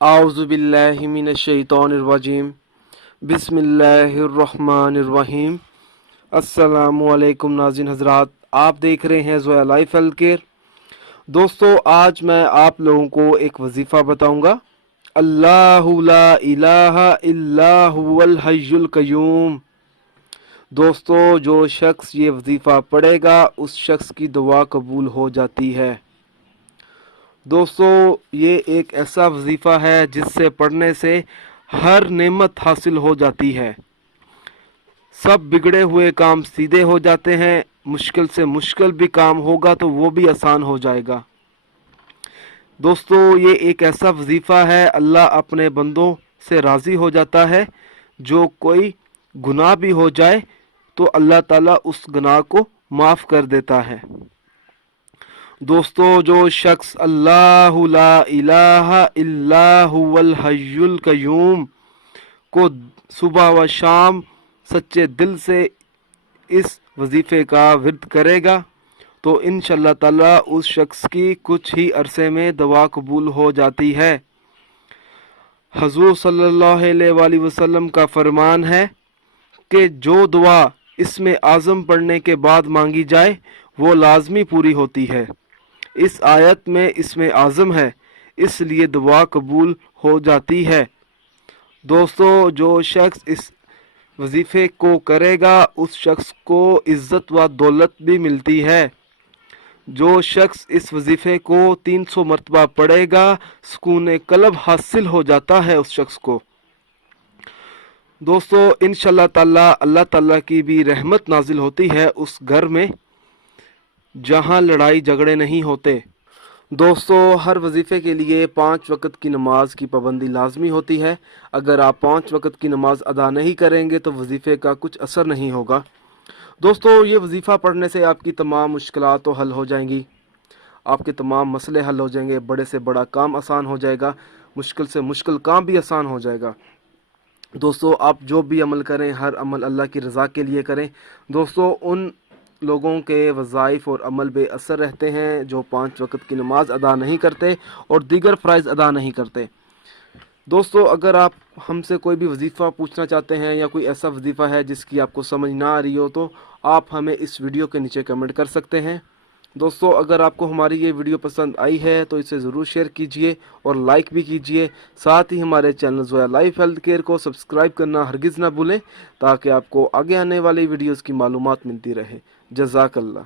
आऊज़ु बिल्लाहि मिनश शैतानिर रजीम बिस्मिल्लाहिर रहमानिर रहीम। अस्सलामु अलैकुम नाज़रीन हज़रात, आप देख रहे हैं ज़ोया लाइफ हेल्थ केयर। दोस्तों, आज मैं आप लोगों को एक वजीफ़ा बताऊंगा। अल्लाहु ला इलाहा इल्ला हुवल हय्युल क़य्यूम। दोस्तों, जो शख्स ये वजीफ़ा पढ़ेगा उस शख्स की दुआ कबूल हो जाती है। दोस्तों, ये एक ऐसा वजीफ़ा है जिससे पढ़ने से हर नेमत हासिल हो जाती है। सब बिगड़े हुए काम सीधे हो जाते हैं, मुश्किल से मुश्किल भी काम होगा तो वो भी आसान हो जाएगा। दोस्तों, ये एक ऐसा वजीफ़ा है, अल्लाह अपने बंदों से राज़ी हो जाता है। जो कोई गुनाह भी हो जाए तो अल्लाह ताला उस गुनाह को माफ़ कर देता है। दोस्तों, जो शख्स अल्लाहु ला इलाहा इल्ला हुवल हय्युल क़य्यूम को सुबह व शाम सच्चे दिल से इस वजीफ़े का विर्द करेगा तो इंशाअल्लाह ताला उस शख्स की कुछ ही अरसे में दुआ कबूल हो जाती है। हुज़ूर सल्लल्लाहु अलैहि वसल्लम का फरमान है कि जो दुआ इसमें आज़म पढ़ने के बाद मांगी जाए वो लाजमी पूरी होती है। इस आयत में इसमें आज़म है, इसलिए दुआ कबूल हो जाती है। दोस्तों, जो शख्स इस वजीफ़े को करेगा उस शख्स को इज़्ज़त व दौलत भी मिलती है। जो शख्स इस वजीफ़े को 300 मरतबा पढ़ेगा सुकून कल्ब हासिल हो जाता है उस शख्स को। दोस्तों, इंशाअल्लाह ताला अल्लाह ताला की भी रहमत नाजिल होती है उस घर में जहाँ लड़ाई झगड़े नहीं होते। दोस्तों, हर वजीफ़े के लिए 5 वक़्त की नमाज की पाबंदी लाजमी होती है। अगर आप 5 वक़्त की नमाज अदा नहीं करेंगे तो वजीफ़े का कुछ असर नहीं होगा। दोस्तों, ये वजीफ़ा पढ़ने से आपकी तमाम मुश्किलात तो हल हो जाएंगी, आपके तमाम मसले हल हो जाएंगे, बड़े से बड़ा काम आसान हो जाएगा, मुश्किल से मुश्किल काम भी आसान हो जाएगा। दोस्तों, आप जो भी अमल करें हर अमल अल्लाह की रज़ा के लिए करें। दोस्तों, उन लोगों के वज़ाइफ और अमल बेअसर रहते हैं जो 5 वक़्त की नमाज अदा नहीं करते और दीगर फ़राइज़ अदा नहीं करते। दोस्तों, अगर आप हमसे कोई भी वजीफ़ा पूछना चाहते हैं या कोई ऐसा वजीफ़ा है जिसकी आपको समझ ना आ रही हो तो आप हमें इस वीडियो के नीचे कमेंट कर सकते हैं। दोस्तों, अगर आपको हमारी ये वीडियो पसंद आई है तो इसे ज़रूर शेयर कीजिए और लाइक भी कीजिए। साथ ही हमारे channel Zoya life health care को सब्सक्राइब करना हरगिज़ ना भूलें ताकि आपको आगे आने वाली वीडियोज़ की मालूमात मिलती रहे। जज़ाकल्लाह।